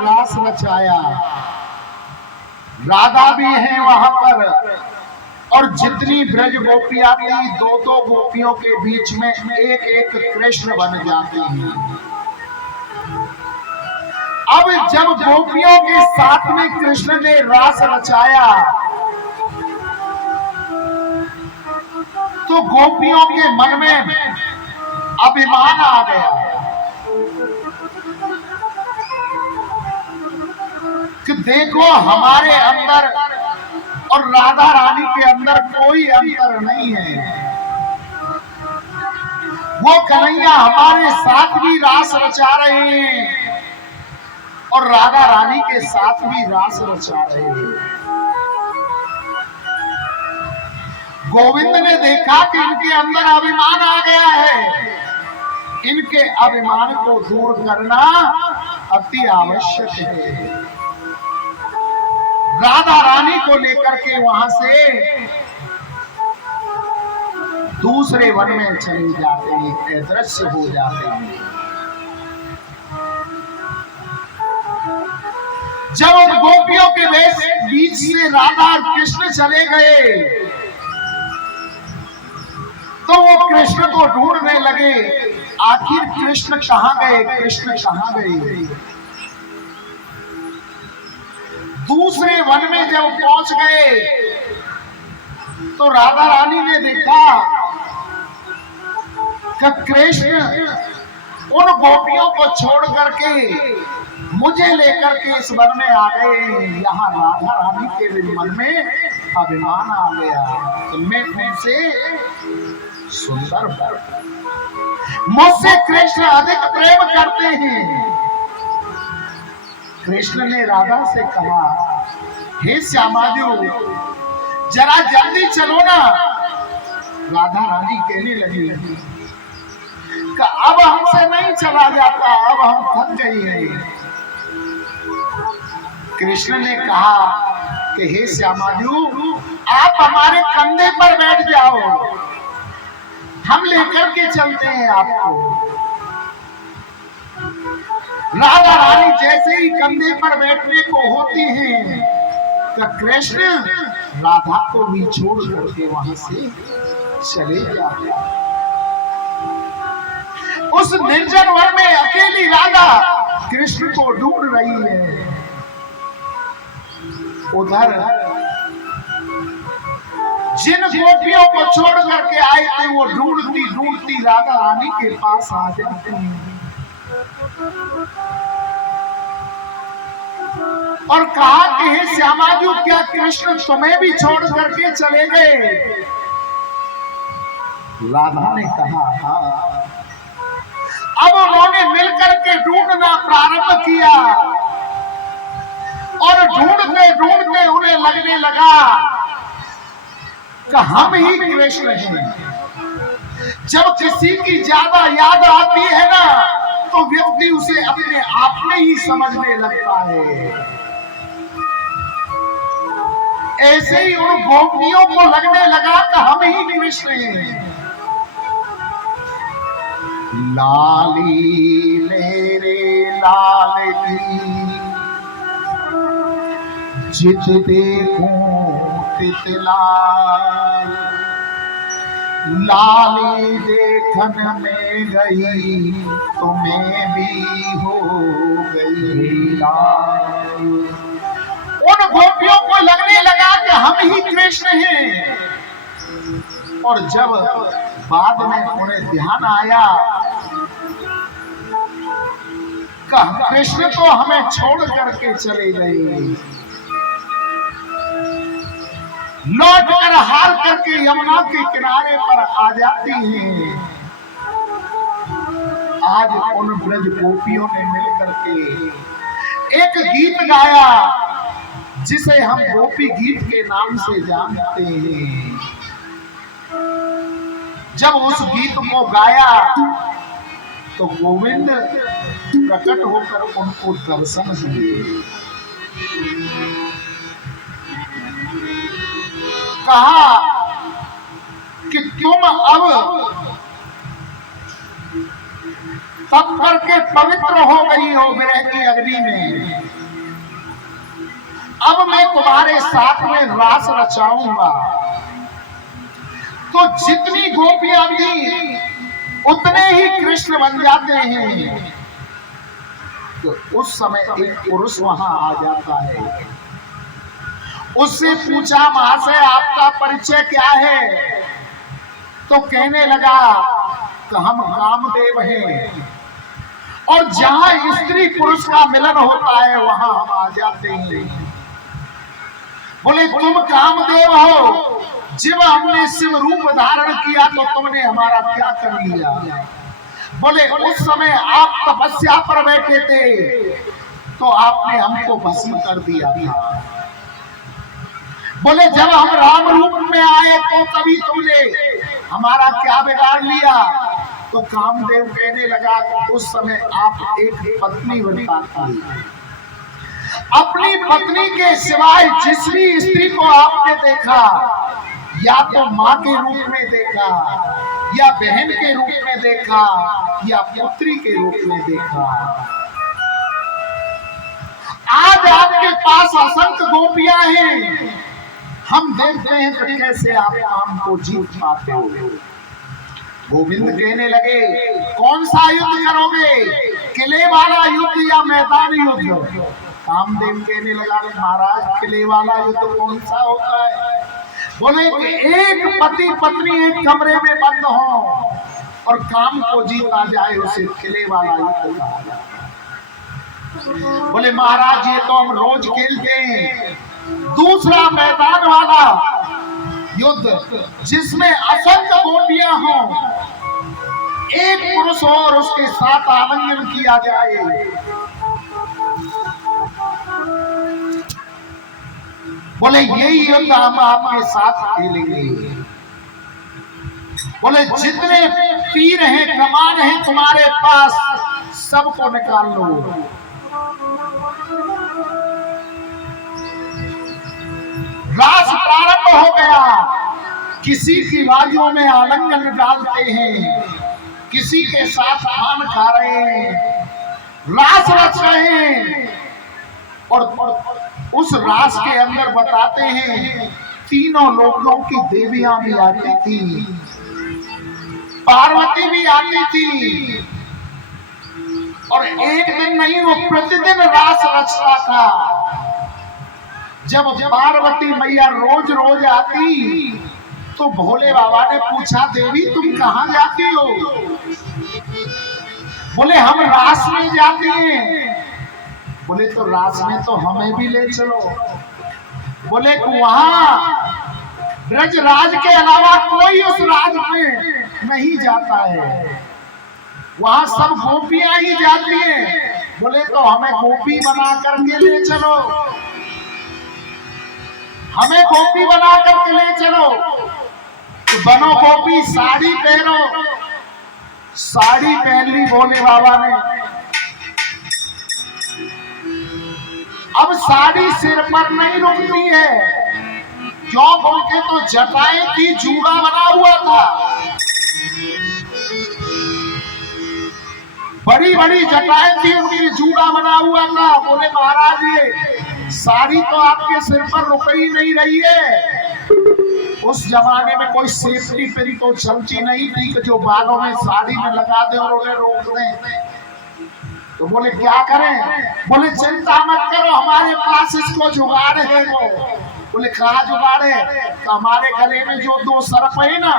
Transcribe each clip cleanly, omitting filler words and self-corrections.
रास रचाया। राधा भी है वहां पर, और जितनी ब्रज गोपियां थी, दो दो गोपियों के बीच में एक एक कृष्ण बन जाते हैं। अब जब गोपियों के साथ में कृष्ण ने रास रचाया, तो गोपियों के मन में अभिमान आ गया कि देखो हमारे अंदर और राधा रानी के अंदर कोई अंतर नहीं है। वो कन्हैया हमारे साथ भी रास रचा रहे हैं और राधा रानी के साथ भी रास रचा रहे हैं। गोविंद ने देखा कि इनके अंदर अभिमान आ गया है। इनके अभिमान को दूर करना अति आवश्यक है। राधा रानी को लेकर के वहां से दूसरे वन में चले जाते हैं, अदृश्य हो जाते हैं। जब उन गोपियों के बीच से राधा और कृष्ण चले गए, तो वो कृष्ण को ढूंढने लगे। आखिर कृष्ण कहां गए, कृष्ण कहां गए। दूसरे वन में जब पहुंच गए, तो राधा रानी ने देखा कि कृष्ण उन गोपियों को छोड़ करके मुझे लेकर के इस वन में आ गए। यहाँ राधा रानी के मन में अभिमान आ गया कि मैं तुमसे सुंदर हूं, मुझसे कृष्ण अधिक प्रेम करते हैं। कृष्ण ने राधा से कहा, हे श्यामाजू, जरा जल्दी चलो ना। राधा रानी कहने लगी कि अब हमसे नहीं चला जाता, अब हम थक गई हैं। कृष्ण ने कहा कि हे श्यामाजू, आप हमारे कंधे पर बैठ जाओ, हम लेकर के चलते हैं आपको। राधा रानी जैसे ही कंधे पर बैठने को होती हैं, तो कृष्ण राधा को भी छोड़ करके वहां से चले जाते। उस निर्जन वन में अकेली राधा कृष्ण को ढूंढ रही है। उधर जिन गोपियों को छोड़ करके आए थे, वो ढूंढती ढूंढती राधा रानी के पास आ जाती हैं और कहा कि हे श्यामाजू, क्या कृष्ण तुम्हें भी छोड़ करके चले गए। राधा ने कहा हाँ। अब उन्होंने मिलकर के ढूंढना प्रारंभ किया और ढूंढते ढूंढते उन्हें लगने लगा कि हम ही कृष्ण हैं। जब किसी की ज्यादा याद आती है ना, तो व्यक्ति उसे अपने आप में ही समझने लगता है। ऐसे ही उन गोपियों को लगने लगा कि हम ही कृष्ण हैं। लाली मेरे लाल की जित देखूं तितलाल, लाली देखन में गई तो मैं भी हो गई लाल। उन गोपियों को लगने लगा कि हम ही कृष्ण हैं। और जब बाद में उन्हें ध्यान आया कि कृष्ण तो हमें छोड़ करके चले गए, लौट कर हार करके यमुना के किनारे पर आ जाती हैं। आज उन ब्रज गोपियों ने मिलकर के एक गीत गाया, जिसे हम गोपी गीत के नाम से जानते हैं। जब उस गीत को गाया, तो गोविंद प्रकट होकर उनको दर्शन दिए। कहा कि तुम अब तप करके पवित्र हो गई हो विरह की अग्नि में, अब मैं तुम्हारे साथ में रास रचाऊंगा। तो जितनी गोपियां थी उतने ही कृष्ण बन जाते हैं। तो उस समय एक पुरुष वहां आ जाता है, उससे पूछा महाशय आपका परिचय क्या है? तो कहने लगा कि हम कामदेव हैं, और जहां स्त्री पुरुष का मिलन होता है वहां हम आ जाते हैं। बोले तुम कामदेव हो, जब हमने शिव रूप धारण किया तो तुमने हमारा क्या कर लिया? बोले उस समय आप तपस्या पर बैठे थे तो आपने हमको भस्म कर दिया था। बोले जब हम राम रूप में आए तो तभी तुमने हमारा क्या बिगाड़ लिया? तो कामदेव कहने लगा उस समय आप एक पत्नी बनता था, अपनी पत्नी के सिवाय जिस भी स्त्री को आपने देखा या तो माँ के रूप में देखा, या बहन के रूप में देखा, या पुत्री के रूप में देखा। आज आपके पास असंख्य गोपियां हैं, हम देखते हैं तो कैसे आप काम को जीत पाते हो। गोविंद कहने लगे कौन सा युद्ध करोगे, किले वाला युद्ध या मैदान युद्ध? कामदेव कहने लगा महाराज किले वाला युद्ध कौन सा होता है? बोले एक पति पत्नी एक कमरे में बंद हो और काम को जीता जाए उसे किले वाला युद्ध कहा जाता है। बोले महाराज ये तो हम रोज खेलते हैं। दूसरा मैदान वाला युद्ध जिसमें असंख्य गोपियां हों, एक पुरुष हो और उसके साथ आलिंगन किया जाए, बोले यही युद्ध हम आपके साथ खेलेंगे। बोले जितने तीर हैं कमान हैं तुम्हारे पास सबको निकाल लो। रास प्रारंभ हो गया, किसी की बाजुओं में आलिंगन डालते हैं, किसी के साथ खान खा रहे हैं, रास रच रहे हैं। और उस रास के अंदर बताते हैं तीनों लोगों की देवियां भी आती थी, पार्वती भी आती थी, और एक दिन नहीं वो प्रतिदिन रास रचता था। जब पार्वती मैया रोज रोज आती तो भोले बाबा ने पूछा देवी तुम कहाँ जाती हो? बोले हम रास में जाते हैं। बोले तो रास में तो हमें भी ले चलो। बोले वहां ब्रजराज के अलावा कोई उस राज में नहीं जाता है, वहां सब गोपियां ही जाती हैं। बोले तो हमें गोपी बना करके ले चलो, हमें गोपी बना करके ले चलो। तो बनो गोपी, साड़ी पहनो। साड़ी पहन ली भोले बाबा ने। अब साड़ी सिर पर नहीं रुकती है, क्यों बोलते तो जटाएं की जूड़ा बना हुआ था, बड़ी बड़ी जटाएं थी, उनकी जूड़ा बना हुआ था। बोले महाराज ये साड़ी तो आपके सिर पर रुक ही नहीं रही है। उस जमाने में कोई सेफ्टी पिन तो चलती नहीं थी कि जो बालों में साड़ी में लगा दे और उन्हें रोक दें। तो बोले क्या करें? बोले चिंता मत करो, हमारे पास इसको जुगाड़ है। वो बोले कहाँ जुगाड़ है? तो हमारे गले में जो दो सर्प है ना,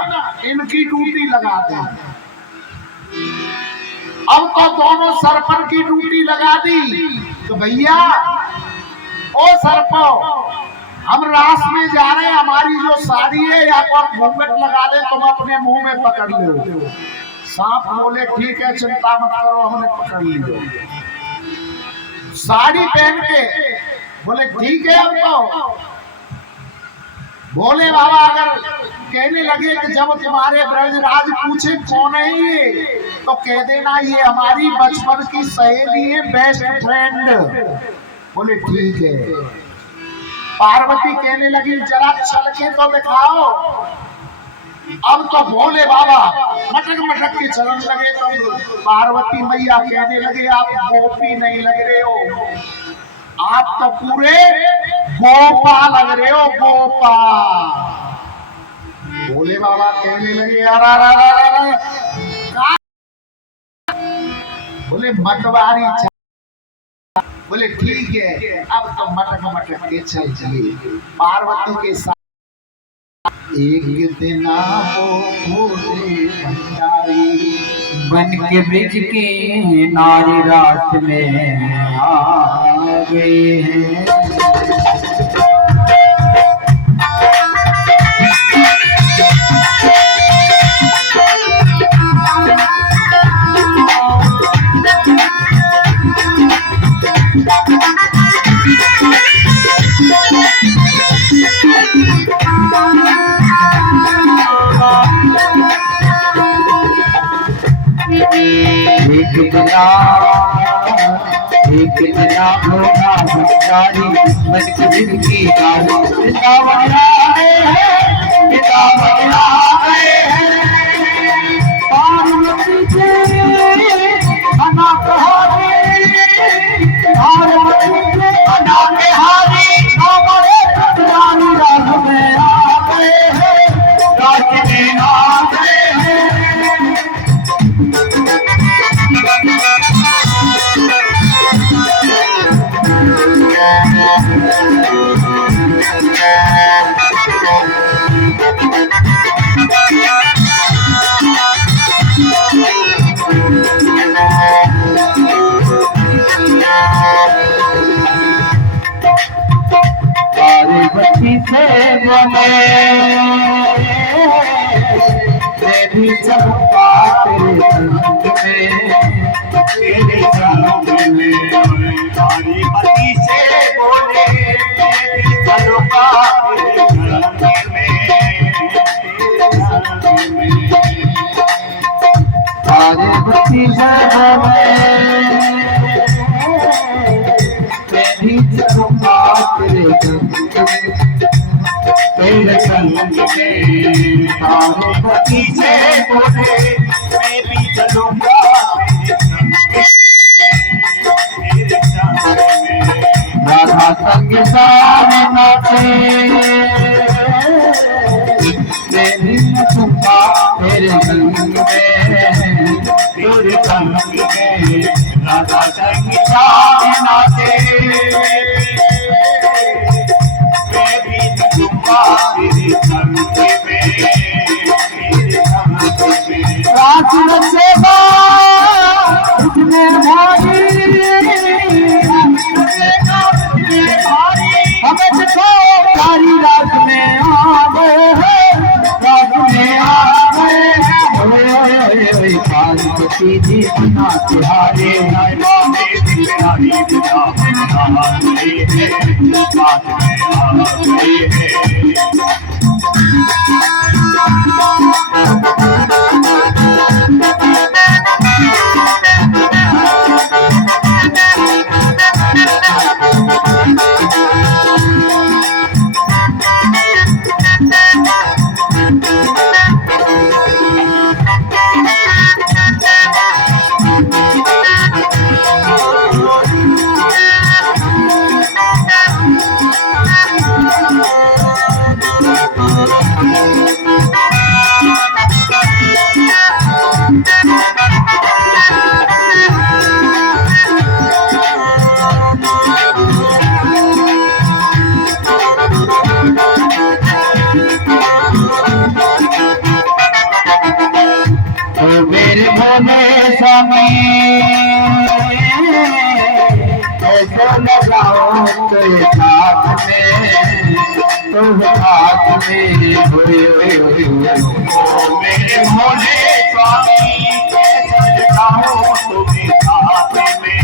इनकी ड्यूटी लगा दे। अब तो दोनों सर्पन की ड्यूटी लगा दी। तो भैया ओ सर्पो, हम रास में जा रहे हैं, हमारी जो साड़ी है या तो आप घूंघट लगा दे, तुम अपने मुंह में पकड़ लो। सांप बोले ठीक है चिंता मत करो, हमने पकड़ ली। साड़ी पहन के बोले ठीक है। अब तो भोले बाबा अगर कहने लगे कि जब तुम्हारे ब्रजराज पूछे कौन है ये, तो कह देना ये हमारी बचपन की सहेली है, बेस्ट फ्रेंड। बोले ठीक है। पार्वती कहने लगी जरा चल के तो दिखाओ। अब तो भोले बाबा मटक मटक के चलन लगे। तो पार्वती मैया कहने लगे आप गोपी नहीं लग रहे हो, आप तो पूरे गोपा लग रहे हो, गोपा। भोले बाबा कहने लगे बोले मतवारी, बोले ठीक है अब तो मटक मटक के चल चले पार्वती के साथ। एक दिन वो भोले भंडारी बन के ब्रिज के नारी रात में आ गए हैं। एक जना होगा भंडारी बन के ब्रिज की नारी पिता बना है, पिता बना है। पार्वती से बना कहानी, पार्वती से बना के हारी हमारे रानी रात में आ गए हैं, रात में आ गए हैं। पार्वती से बोले तेरी चंपा तेरे संग में, तेरे संग में। पार्वती से बोले तेरी चंपा तेरे संग में, पार्वती से बोले तेरी चंपा तेरे संग तेरे संग में। पार्वती से बोले मैं भी चलूंगा तेरे संग में। राधा संग साथ नाचे तेरी चंपा तेरे संग में, तेरे संग में। राधा संग साथ नाचे तिहारे मेरे भोले स्वामी कैसे जाऊं तुम्हें साथ में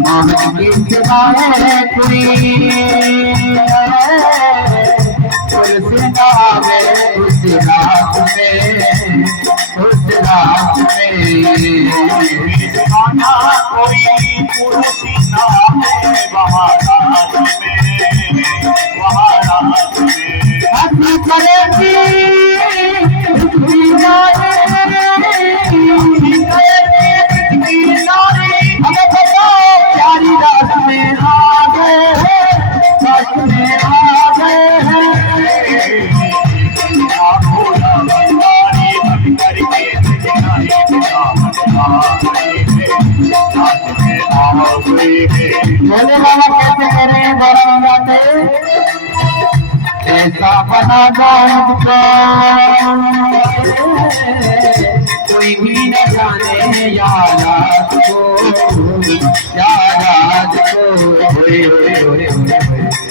मान के सिवाय कोई से नावे उस रात में आना कोई पुरुष नावे वहाँ रात में भक्ति करेगी हमें बताओ प्यारी रात में आ गए रात में आ गए हैं बोले बाबा कैसे करें बड़ा बनाते ऐसा बना दो कोई भी न जाने यारात को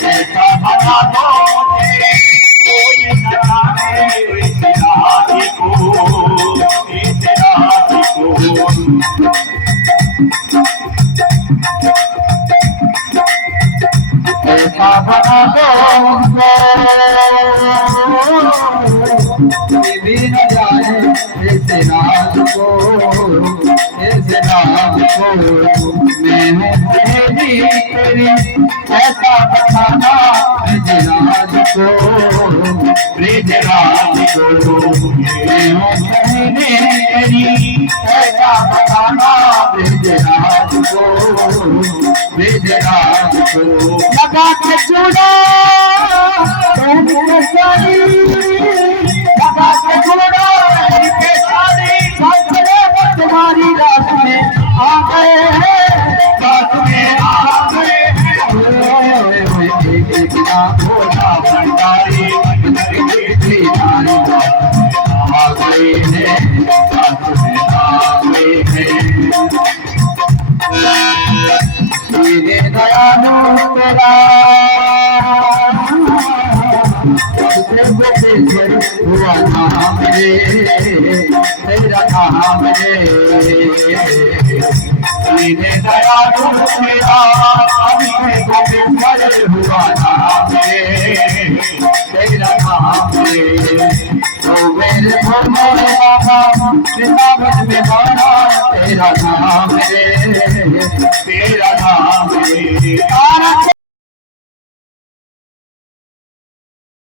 ऐसा बना दो कोई न जाने इस रात को ऐसा बना दो कोई भी न जाने इस रात को मैं हूँ तेरी ऐसा बताना राज को मैं हूँ तेरी ऐसा बताना राज को लगा के चूड़ा लगा के चूड़ा तुम्हारी रात में आ गए हैं रात में आ गए भोला भंडारी आ गए हैं रात में आ गए हैं तेरे दयालु तेरा हुआ नाम रे तेरा नाम रे तेरे दयालु तेरा हुआ नाम रे तेरा नाम रे तो मेरे भोले बाबा किताबत में बड़ा तेरा नाम रे तेरा नाम रे।